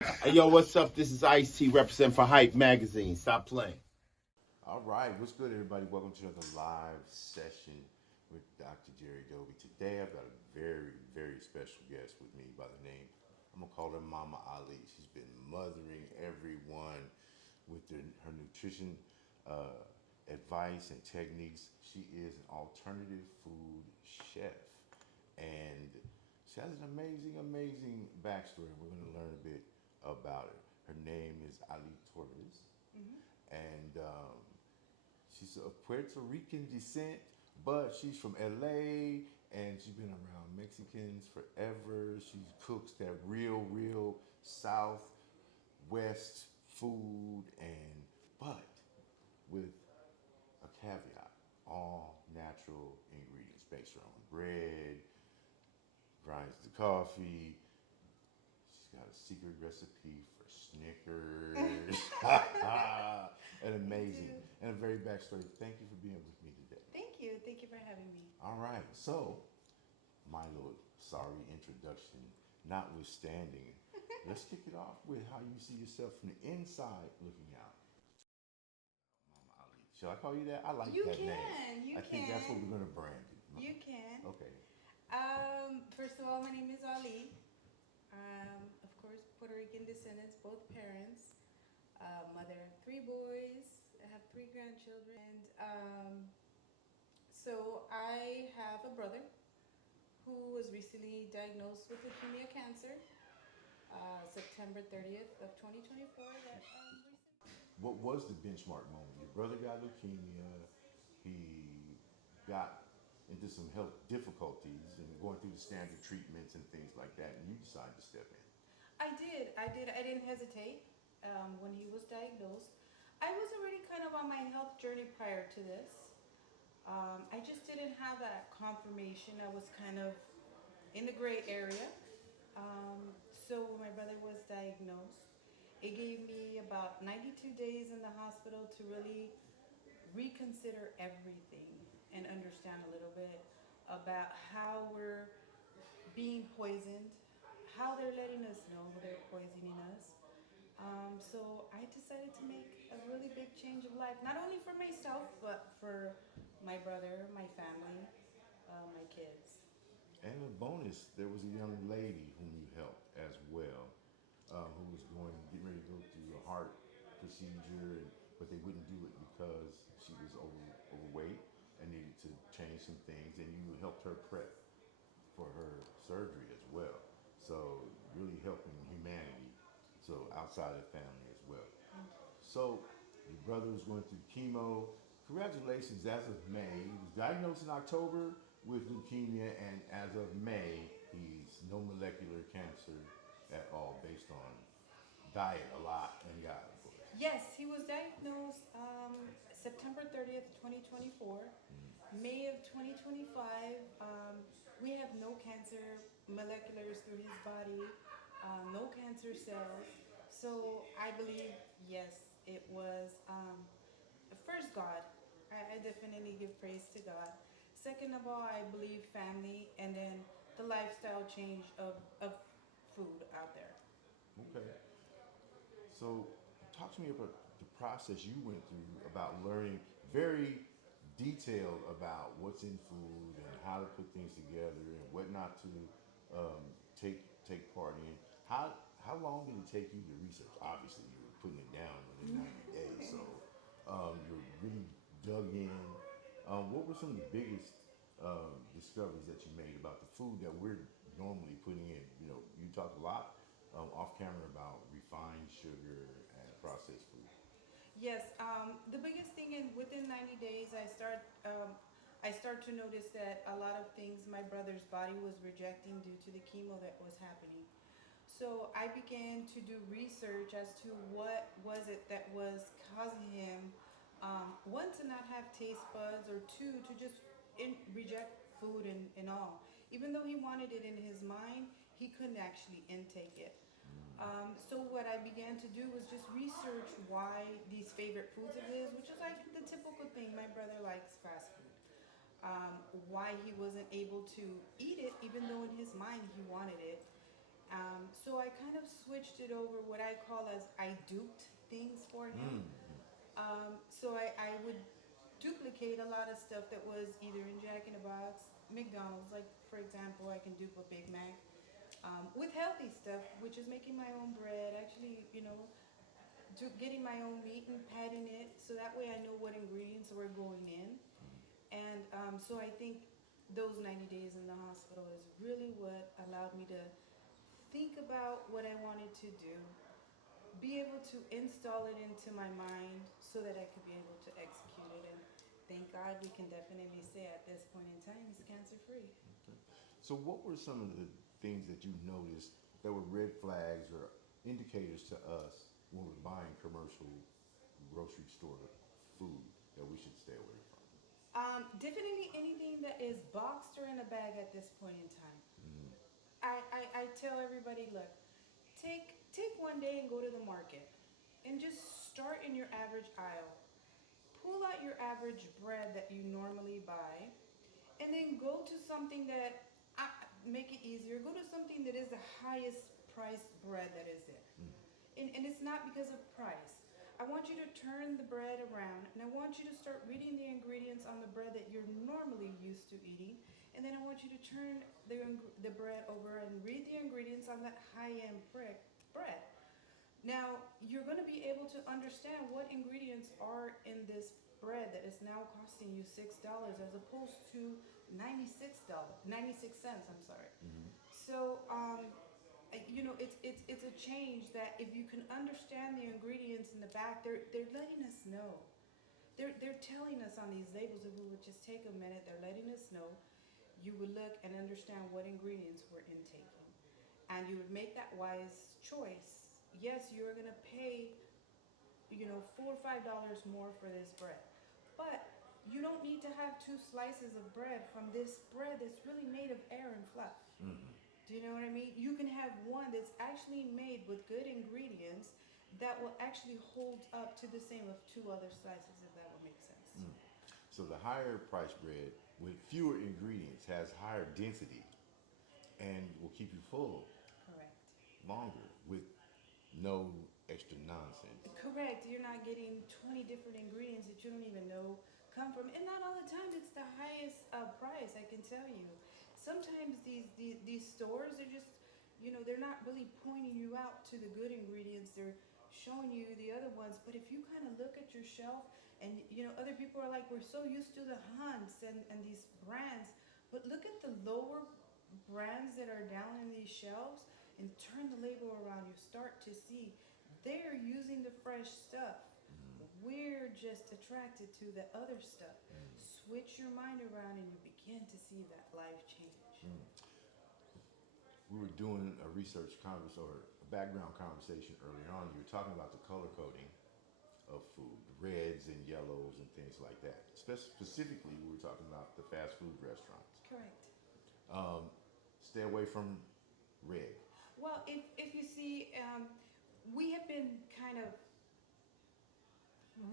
Hey, yo, what's up? This is Ice-T represent for Hype Magazine. Stop playing. All right, what's good, everybody? Welcome to another live session with Dr. Jerry Doby. Today, I've got a very special guest with me by the name, I'm gonna call her Mama Ali. She's been mothering everyone with her nutrition uh, advice and techniques. She is an alternative food chef, and she has an amazing backstory. We're gonna learn a bit about her. Her name is Ali Torres, and she's of Puerto Rican descent, but she's from LA and she's been around Mexicans forever. She cooks that real Southwest food, and but with a caveat: all natural ingredients. Makes her own bread, grinds the coffee. She's got a secret recipe for Snickers. And amazing. And a very backstory. Thank you for being with me today. Thank you. Thank you for having me. All right. So, my little sorry introduction notwithstanding, let's kick it off with how you see yourself from the inside looking out. Mama Ali. Shall I call you that? I like You that name. can. You I think that's what can. we're going to brand it. You can. Okay. First of all, my name is Ali. Of course, Puerto Rican descendants, both parents. Mother of three boys. I have three grandchildren. So I have a brother who was recently diagnosed with leukemia cancer, September 30th of 2024. What was the benchmark moment? Your brother got leukemia. He got into some health difficulties and going through the standard treatments and things like that, and you decided to step in. I did. I did. I didn't hesitate when he was diagnosed. I was already kind of on my health journey prior to this. I just didn't have that confirmation. I was kind of in the gray area. So when my brother was diagnosed, it gave me about 92 days in the hospital to really reconsider everything and understand a little bit about how we're being poisoned, how they're letting us know they're poisoning us. So I decided to make a really big change of life, not only for myself, but for my brother, my family, my kids. And a bonus, there was a young lady whom you helped as well, who was getting ready to go through a heart procedure, but they wouldn't do it because she was overweight and needed to change some things, and you helped her prep for her surgery as well. So really helping humanity, so outside of family as well. So your brother was going through chemo. Congratulations, as of May. He was diagnosed in October with leukemia, and as of May, he's no molecular cancer at all based on diet a lot and God, of course. Yes, he was diagnosed September 30th, 2024. May of 2025, we have no cancer moleculars through his body, no cancer cells. So I believe, yes, it was first God. I definitely give praise to God. Second of all, I believe family, and then the lifestyle change of food out there. Okay. So talk to me about the process you went through about learning very detailed about what's in food and how to put things together and what not to take part in. How long did it take you to research? Obviously, you were putting it down within 90 days, so you're really dug in. What were some of the biggest discoveries that you made about the food that we're normally putting in? You know, you talk a lot off camera about refined sugar and processed food. Yes, the biggest thing in within 90 days, I start to notice that a lot of things my brother's body was rejecting due to the chemo that was happening. So I began to do research as to what was it that was causing him, one, to not have taste buds, or two, to just reject food and all. Even though he wanted it in his mind, he couldn't actually intake it. So what I began to do was just research why these favorite foods of his, which is like the typical thing, my brother likes fast food. Why he wasn't able to eat it, even though in his mind he wanted it. So I kind of switched it over what I call as I duped things for him. So I would duplicate a lot of stuff that was either in Jack in the Box, McDonald's. Like for example, I can dupe a Big Mac with healthy stuff, which is making my own bread. Actually, getting my own meat and patting it, so that way I know what ingredients were going in. And so I think those 90 days in the hospital is really what allowed me to think about what I wanted to do, be able to install it into my mind so that I could be able to execute it. And thank God we can definitely say at this point in time he's cancer free. Okay. So what were some of the things that you noticed that were red flags or indicators to us when we're buying commercial grocery store food that we should stay away from? Definitely anything that is boxed or in a bag at this point in time. I tell everybody, look, take one day and go to the market and just start in your average aisle. Pull out your average bread that you normally buy, and then go to something that make it easier. Go to something that is the highest priced bread that is there, and it's not because of price. I want you to turn the bread around, and I want you to start reading the ingredients on the bread that you're normally used to eating. And then I want you to turn the bread over and read the ingredients on that high-end bread. Now, you're going to be able to understand what ingredients are in this bread that is now costing you $6 as opposed to $96, 96 cents, I'm sorry. So, it's a change that if you can understand the ingredients in the back, they're letting us know. They're telling us on these labels, if we would just take a minute, they're letting us know. You would look and understand what ingredients we're intaking, and you would make that wise choice. Yes, you're gonna pay, $4 or $5 more for this bread, but you don't need to have 2 slices of bread from this bread that's really made of air and fluff. Do you know what I mean? You can have one that's actually made with good ingredients that will actually hold up to the same of 2 other slices, if that would make sense. So the higher priced bread with fewer ingredients has higher density and will keep you full Correct. longer with no extra nonsense. Correct. You're not getting 20 different ingredients that you don't even know come from, and not all the time it's the highest price. I can tell you. Sometimes these stores are just, they're not really pointing you out to the good ingredients. They're showing you the other ones. But if you kind of look at your shelf, and other people are like, we're so used to the Hunts and these brands, but look at the lower brands that are down in these shelves and turn the label around. You start to see they're using the fresh stuff. We're just attracted to the other stuff. Switch your mind around and you begin to see that life change. We were doing a research or a background conversation earlier on. You were talking about the color coding of food, the reds and yellows and things like that. Specifically, we were talking about the fast food restaurants. Correct. Stay away from red. Well, if you see, we have been kind of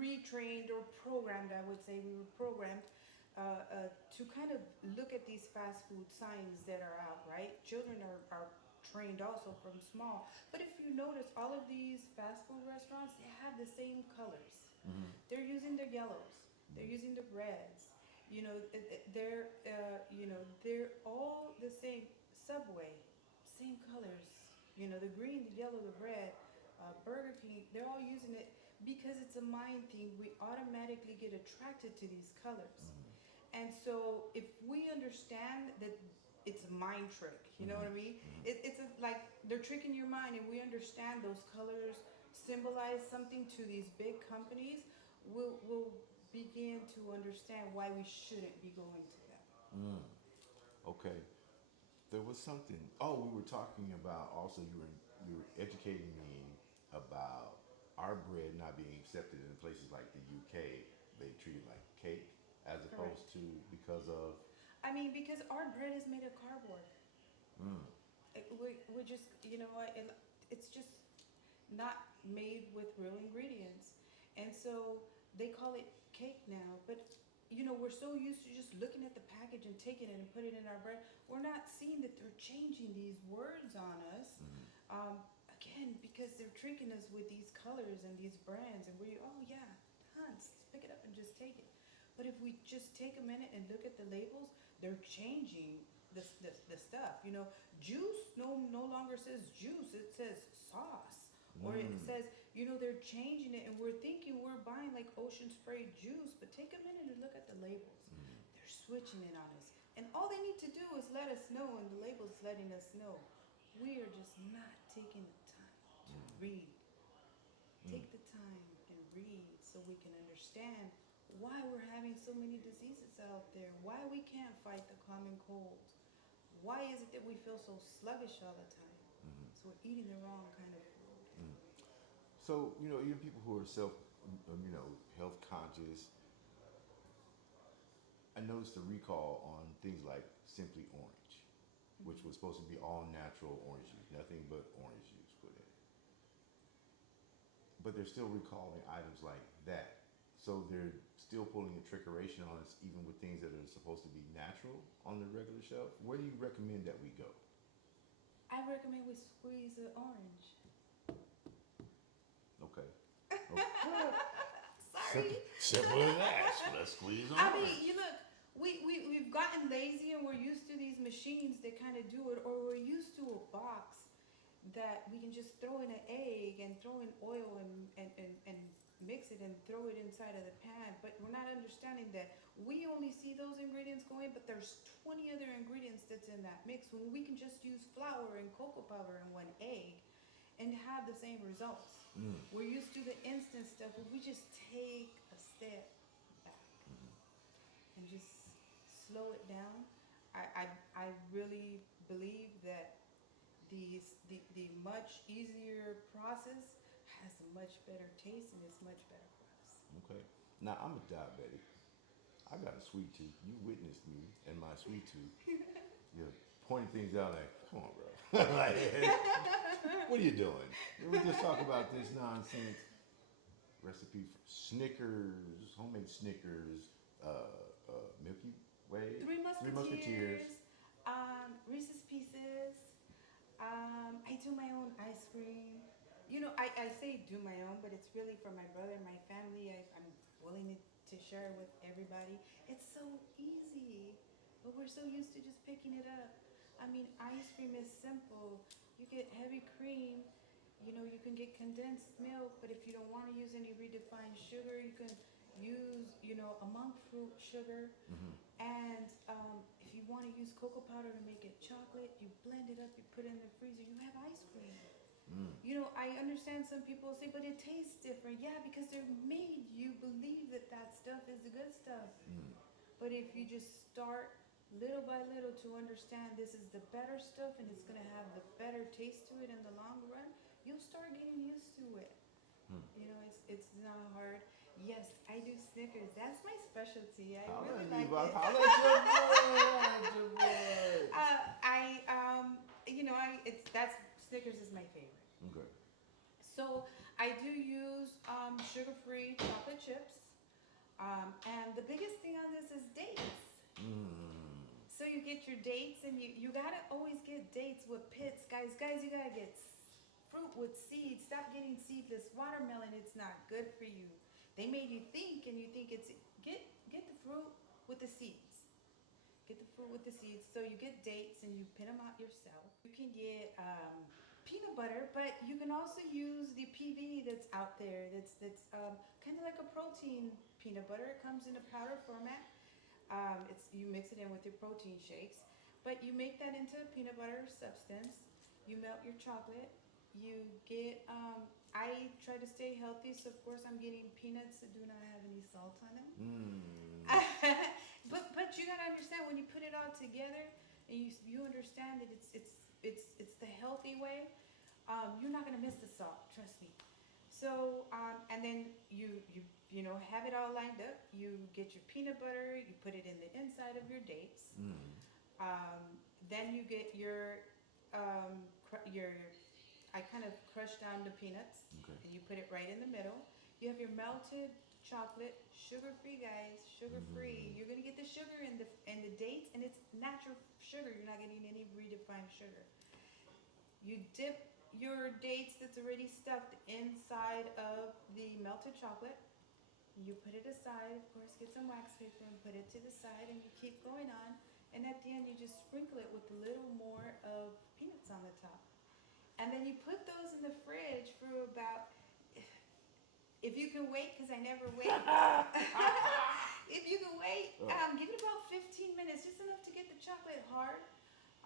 retrained or programmed, I would say. We were programmed to kind of look at these fast food signs that are out, right? Children are trained also from small. But if you notice, all of these fast food restaurants, they have the same colors. They're using the yellows. They're using the reds. They're all the same. Subway, same colors. The green, the yellow, the red. Burger King, they're all using it because it's a mind thing. We automatically get attracted to these colors. And so if we understand that it's a mind trick, you know what I mean? It's like they're tricking your mind, and we understand those colors symbolize something to these big companies. We'll begin to understand why we shouldn't be going to them. Okay. There was something. Oh, we were talking about also. You were educating me about our bread not being accepted in places like the UK. They treat it like cake as opposed to because of. Because our bread is made of cardboard. We're just, it's just not made with real ingredients. And so they call it cake now. But, we're so used to just looking at the package and taking it and putting it in our bread. We're not seeing that they're changing these words on us again, because they're tricking us with these colors and these brands, and we, oh yeah, tons, pick it up and just take it. But if we just take a minute and look at the labels, they're changing the stuff. You know, juice no longer says juice; it says sauce, or it says, you know, they're changing it, and we're thinking we're buying like ocean spray juice, but take a minute and look at the labels. They're switching it on us, and all they need to do is let us know, and the label's letting us know. We are just not taking the time to read. Take the time and read so we can understand why we're having so many diseases out there, why we can't fight the common cold. Why is it that we feel so sluggish all the time? So we're eating the wrong kind of food. So, you know, even people who are health conscious, I noticed a recall on things like Simply Orange, which was supposed to be all natural orange juice, nothing but orange juice put in it. But they're still recalling items like that. So they're still pulling a trickeration on us, even with things that are supposed to be natural on the regular shelf. Where do you recommend that we go? I recommend we squeeze an orange. Okay. Sorry. Simple as that. So let's squeeze on. I mean, you look, we've gotten lazy and we're used to these machines that kind of do it, or we're used to a box that we can just throw in an egg and throw in oil and mix it and throw it inside of the pan. But we're not understanding that we only see those ingredients going, but there's 20 other ingredients that's in that mix when we can just use flour and cocoa powder and one egg and have the same results. We're used to the instant stuff. If we just take a step back and just slow it down, I really believe that the much easier process has a much better taste and it's much better for us. Okay. Now I'm a diabetic. I got a sweet tooth. You witnessed me and my sweet tooth. You're pointing things out like, come on, bro. Like, what are you doing? We just talk about this nonsense recipe for Snickers, homemade Snickers, Milky Way, Three Musketeers. Musketeers, Reese's Pieces. I do my own ice cream. You know, I say do my own, but it's really for my brother and my family. I'm willing to share with everybody. It's so easy, but we're so used to just picking it up. I mean, ice cream is simple. You get heavy cream. You know, you can get condensed milk, but if you don't want to use any redefined sugar, you can use, you know, a monk fruit sugar. And if you want to use cocoa powder to make it chocolate, you blend it up, you put it in the freezer, you have ice cream. You know, I understand some people say, but it tastes different. Yeah, because they're made you believe that that stuff is the good stuff. But if you just start little by little to understand this is the better stuff and it's going to have the better taste to it in the long run, you'll start getting used to it. You know, it's not hard. Yes, I do Snickers. That's my specialty. I really like it. Holla at your boy. That's Snickers is my favorite. Okay. So I do use sugar-free chocolate chips, and the biggest thing on this is dates. So you get your dates, and you gotta always get dates with pits, guys. Guys, you gotta get fruit with seeds. Stop getting seedless watermelon. It's not good for you. They made you think, and you think it's get the fruit with the seeds. Get the fruit with the seeds. So you get dates, and you pin them out yourself. You can get peanut butter, but you can also use the PB that's out there. That's kind of like a protein peanut butter. It comes in a powder format. You mix it in with your protein shakes, but you make that into a peanut butter substance. You melt your chocolate. You get, I try to stay healthy, so of course I'm getting peanuts that do not have any salt on them. But you gotta understand when you put it all together and you understand that it's the healthy way. You're not gonna miss the salt, trust me. So and then you have it all lined up. You get your peanut butter. You put it in the inside of your dates. Then you get your I kind of crush down the peanuts, and you put it right in the middle. You have your melted chocolate, sugar-free, guys, sugar-free. You're gonna get the sugar in the dates, and it's natural sugar. You're not getting any redefined sugar. You dip your dates that's already stuffed inside of the melted chocolate. You put it aside, of course, get some wax paper and put it to the side, and you keep going on. And at the end, you just sprinkle it with a little more of peanuts on the top. And then you put those in the fridge for about, if you can wait, because I never wait. If you can wait, give it about 15 minutes, just enough to get the chocolate hard.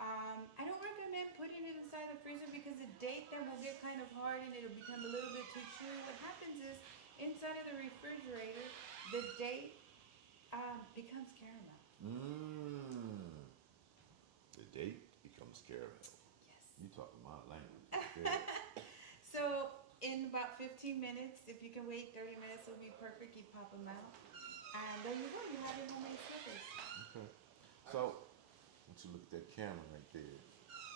I don't recommend putting it inside the freezer because the date then will get kind of hard and it'll become a little bit too chewy. What happens is inside of the refrigerator, the date becomes caramel. Mmm. The date becomes caramel. Yes. You talking my language. Yeah. So in about 15 minutes, if you can wait 30 minutes, it'll be perfect. You pop them out. And there you go. You have your homemade slippers. Okay. So, I want you to look at that camera right there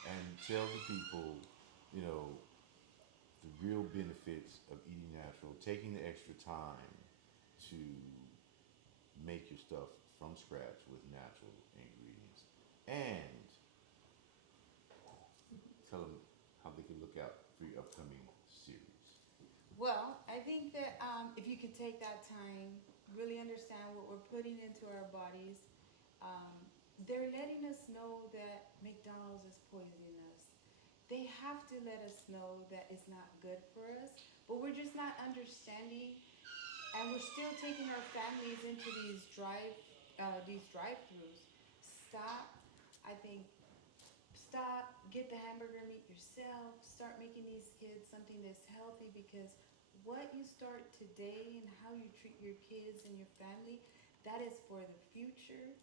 and tell the people, you know, the real benefits of eating natural, taking the extra time to make your stuff from scratch with natural ingredients, and tell them how they can look out for your upcoming series. Well, I think that if you could take that time, really understand what we're putting into our bodies, um, they're letting us know that McDonald's is poisoning us. They have to let us know that it's not good for us, but we're just not understanding, and we're still taking our families into these drive-throughs. Stop. I think stop, get the hamburger meat yourself, start making these kids something that's healthy, because what you start today and how you treat your kids and your family, that is for the future.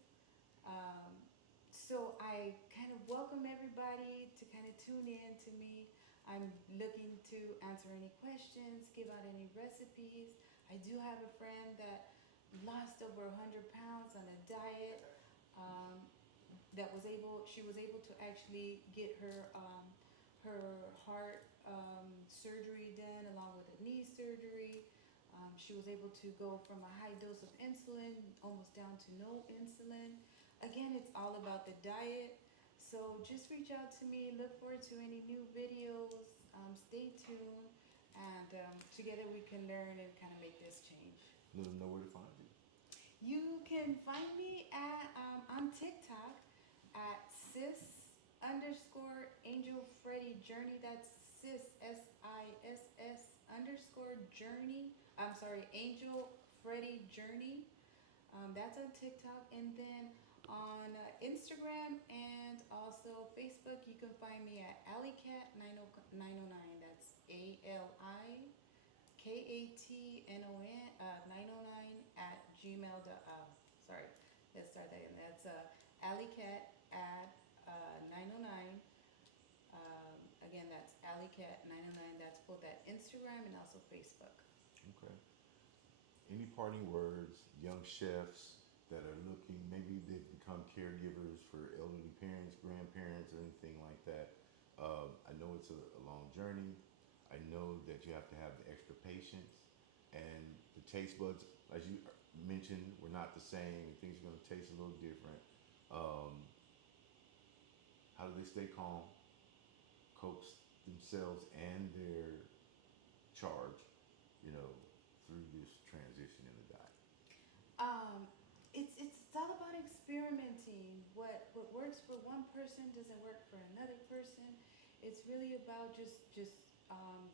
So I kind of welcome everybody to kind of tune in to me. I'm looking to answer any questions, give out any recipes. I do have a friend that lost over 100 pounds on a diet. She was able to actually get her heart surgery done along with a knee surgery. She was able to go from a high dose of insulin almost down to no insulin. Again, it's all about the diet. So just reach out to me. Look forward to any new videos. Stay tuned, and together we can learn and kind of make this change. Let them know where to find you. You can find me at on TikTok at sis_Angel Freddy Journey. That's sis SISS_journey. I'm sorry, Angel Freddy Journey. That's on TikTok, and then on Instagram and also Facebook, you can find me at AliCat909. That's ALIKATNON 909 at gmail.com. Sorry, let's start that again. That's AliCat at 909. Again, that's AliCat909. That's both at Instagram and also Facebook. Okay. Any parting words, young chefs that are looking, maybe they've become caregivers for elderly parents, grandparents, or anything like that. I know it's a long journey. I know that you have to have the extra patience, and the taste buds, as you mentioned, were not the same. Things are going to taste a little different. How do they stay calm, coax themselves and their charge, you know, through this transition in the diet? It's all about experimenting. What works for one person doesn't work for another person. It's really about just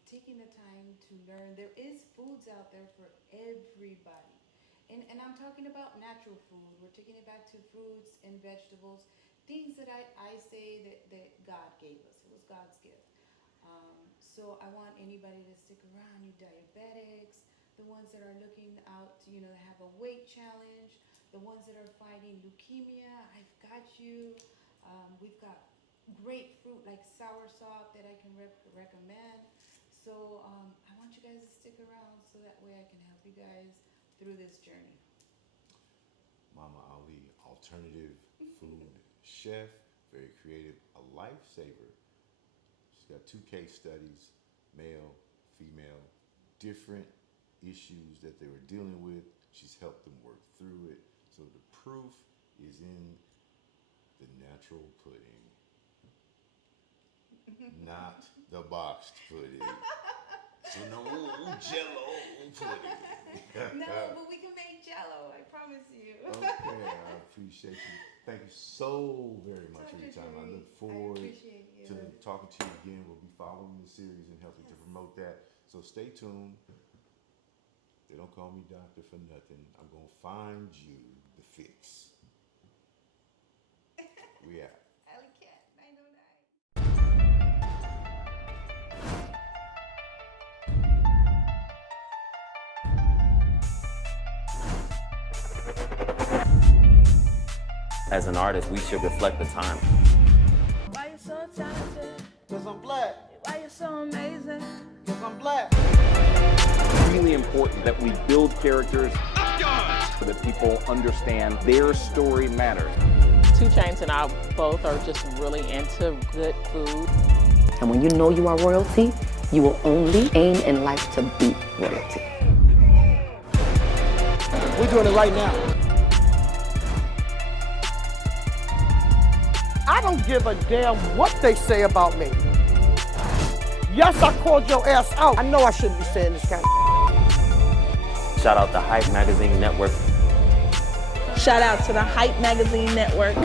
taking the time to learn. There is foods out there for everybody, and I'm talking about natural food. We're taking it back to fruits and vegetables, things that I say that God gave us. It was God's gift. So I want anybody to stick around. You diabetics, the ones that are looking out to, have a weight challenge, the ones that are fighting leukemia, I've got you. We've got great fruit like soursop that I can recommend. So I want you guys to stick around so that way I can help you guys through this journey. Mama Ali, alternative food chef, very creative, a lifesaver. She's got 2 case studies, male, female, different issues that they were dealing with. She's helped them work through it. So the proof is in the natural pudding. not the boxed pudding. So no Jello pudding. No, but we can make Jello. I promise you. Okay, I appreciate you. Thank you so very much for your time. I look forward to talking to you again. We'll be following the series and helping to promote that. So stay tuned. They don't call me doctor for nothing. I'm going to find you the fix. We out. Alley Cat 909. As an artist, we should reflect the time. Why you so talented? Cause I'm black. Why you so amazing? Cause I'm black. It's really important that we build characters so that people understand their story matters. 2 Chainz and I both are just really into good food. And when you know you are royalty, you will only aim in life to be royalty. We're doing it right now. I don't give a damn what they say about me. Yes, I called your ass out. I know I shouldn't be saying this kind of. Shout out to Hype Magazine Network. Shout out to the Hype Magazine Network.